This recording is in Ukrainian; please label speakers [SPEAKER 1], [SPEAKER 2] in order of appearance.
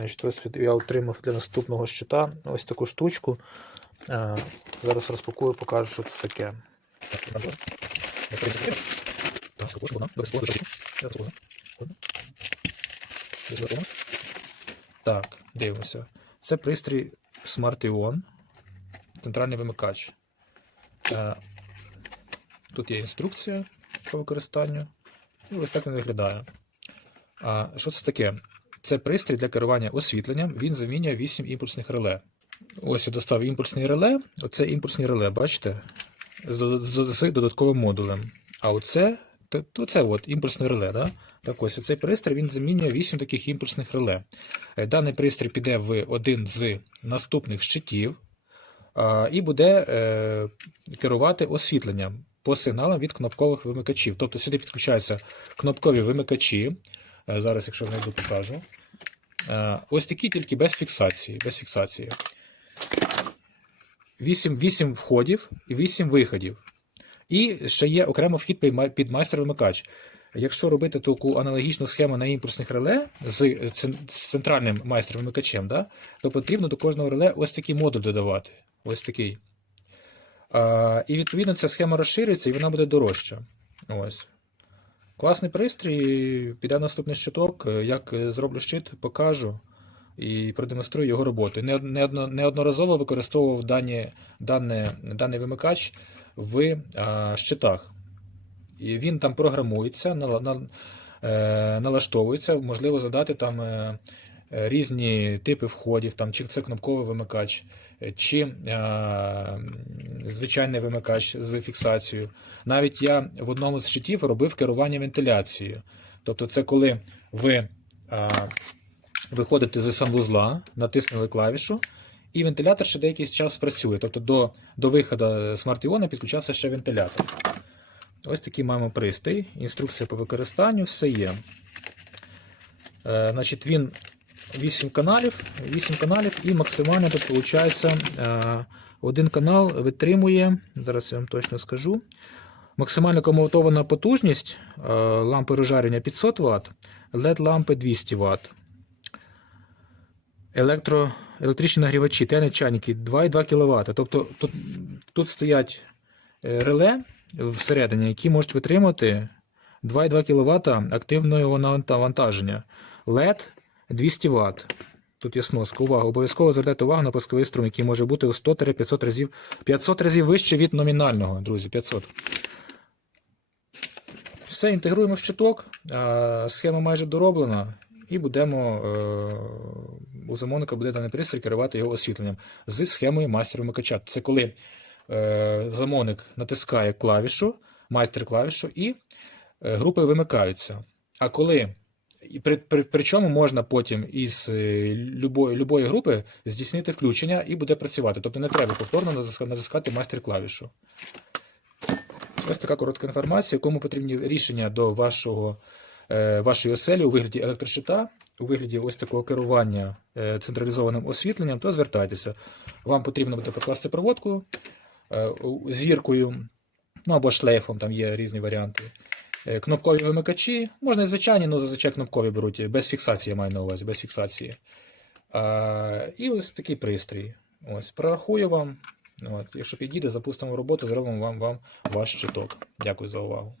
[SPEAKER 1] Значить, ось я отримав для наступного щита ось таку штучку. Е, Зараз розпакую, покажу, що це таке. Так, дивимося. Це пристрій Smart Ion, центральний вимикач. Е, Тут є інструкція по використанню. І ось так він виглядає. А що це таке? Це пристрій для керування освітленням. Він замінює 8 імпульсних реле. Ось я достав імпульсний реле. Оце імпульсні реле, бачите? З додатковим модулем. А оце, то, то це от імпульсне реле. Да? Так ось цей пристрій він замінює 8 таких імпульсних реле. Е, Даний пристрій піде в один з наступних щитів а, і буде е, керувати освітленням по сигналам від кнопкових вимикачів. Тобто сюди підключаються кнопкові вимикачі. Е, Зараз, якщо знайду, покажу. Е, Ось такі тільки без фіксації. Без фіксації. 8, 8 входів і 8 виходів. І ще є окремо вхід під майстер-вимикач. Якщо робити таку аналогічну схему на імпульсних реле з центральним майстер-вимикачем, да, то потрібно до кожного реле ось такий модуль додавати. Ось такий. А, і відповідно ця схема розширюється і вона буде дорожча. Ось. Класний пристрій, піде наступний щиток. Як е, зроблю щит, покажу і продемонструю його роботу. Неодноразово використовував дані, дане, даний вимикач в а, щитах. І він там програмується, нала- на, е, налаштовується, можливо задати там е, е, різні типи входів, там, чи це кнопковий вимикач, чи е, звичайний вимикач з фіксацією. Навіть я в одному з щитів робив керування вентиляцією. Тобто, це коли ви е, виходите з санвузла, натиснули клавішу, і вентилятор ще деякий час працює. Тобто до, до виходу смарт-іона підключався ще вентилятор. Ось такий маємо пристрій. Інструкція по використанню, все є. Е, значить, він 8 каналів, 8 каналів і максимально тут виходить е, один канал витримує, зараз я вам точно скажу. Максимально комутована потужність е, лампи розжарення 500 Вт, LED лампи 200 Вт. Електро, електричні нагрівачі, тене чайники 2,2 кВт. Тобто тут, тут стоять е, реле всередині, які можуть витримати 2,2 кВт активного навантаження. LED 200 Вт. Тут є сноска. Увага. Обов'язково звертайте увагу на пусковий струм, який може бути у 100-500 разів 500 разів вище від номінального, друзі. 500. Все, інтегруємо в щиток. Схема майже дороблена. І будемо е, у замовника буде даний пристрій керувати його освітленням з схемою майстер вимикача. Це коли е, замовник натискає клавішу, майстер клавішу, і е, групи вимикаються. А коли і при, при, причому можна потім із е, любої, любої групи здійснити включення і буде працювати. Тобто не треба повторно натискати майстер-клавішу. Ось така коротка інформація. Кому потрібні рішення до вашого, е, вашої оселі у вигляді електрощита, у вигляді ось такого керування е, централізованим освітленням, то звертайтеся. Вам потрібно буде прокласти проводку зіркою, ну або шлейфом, там є різні варіанти. Е, Кнопкові вимикачі, можна і звичайні, але зазвичай кнопкові беруть, без фіксації я маю на увазі, без фіксації. А, і ось такий пристрій. Ось, прорахую вам. От, якщо підійде, запустимо роботу, зробимо вам, вам ваш щиток. Дякую за увагу.